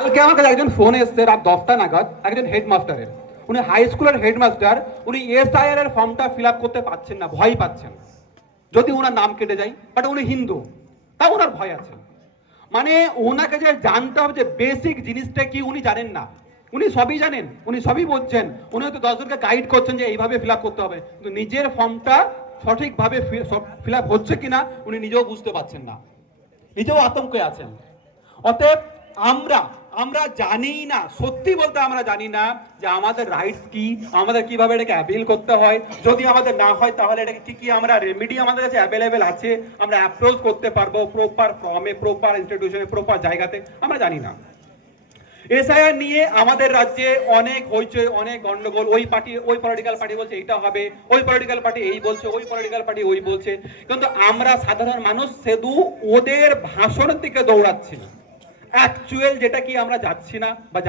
কালকে আমাকে একজন ফোন এসছে রাত 10টা নাগাদ, একজন হেডমাস্টারের। উনি হাই স্কুলের হেডমাস্টার। উনি এসআইআর এর ফর্মটা ফিল আপ করতে পারছেন না, ভয় পাচ্ছেন যদি ওনার নাম কেটে যায়। বাট উনি হিন্দু, তাও ওনার ভয় আছে। মানে ওনাকে যে জানতে হবে যে বেসিক জিনিসটা কি, উনি জানেন না। উনি সবই জানেন, উনি সবই বলছেন, উনি হয়তো 10জনকে গাইড করছেন যে এইভাবে ফিল আপ করতে হবে, কিন্তু নিজের ফর্মটা সঠিকভাবে ফিল আপ হচ্ছে কিনা উনি নিজেও বুঝতে পারছেন না, নিজেও আতঙ্কে আছেন। অতএব আমরা আমরা জানি না, সত্যি বলতে আমরা জানি না যে আমাদের রাইটস কি, আমাদের কিভাবে এটাকে অ্যাপিল করতে হয়। যদি আমাদের না হয় তাহলে এটাকে কি কি আমরা রেমেডি আমাদের কাছে অ্যাভেলেবেল আছে, আমরা অ্যাপ্রোচ করতে পারবো প্রপার ফর্মে, প্রপার ইনস্টিটিউশনে, প্রপার জায়গাতে, আমরা জানি না। এসআইআর নিয়ে আমাদের রাজ্যে অনেক হইচই, অনেক গন্ডগোল। ওই পার্টি, ওই পলিটিক্যাল পার্টি বলছে এইটা হবে, ওই পলিটিক্যাল পার্টি এই বলছে, ওই পলিটিক্যাল পার্টি ওই বলছে। কিন্তু আমরা সাধারণ মানুষ শুধু ওদের ভাষণের দিকে দৌড়াচ্ছি, অ্যাকচুয়াল যেটা কি আমরা যাচ্ছি না বা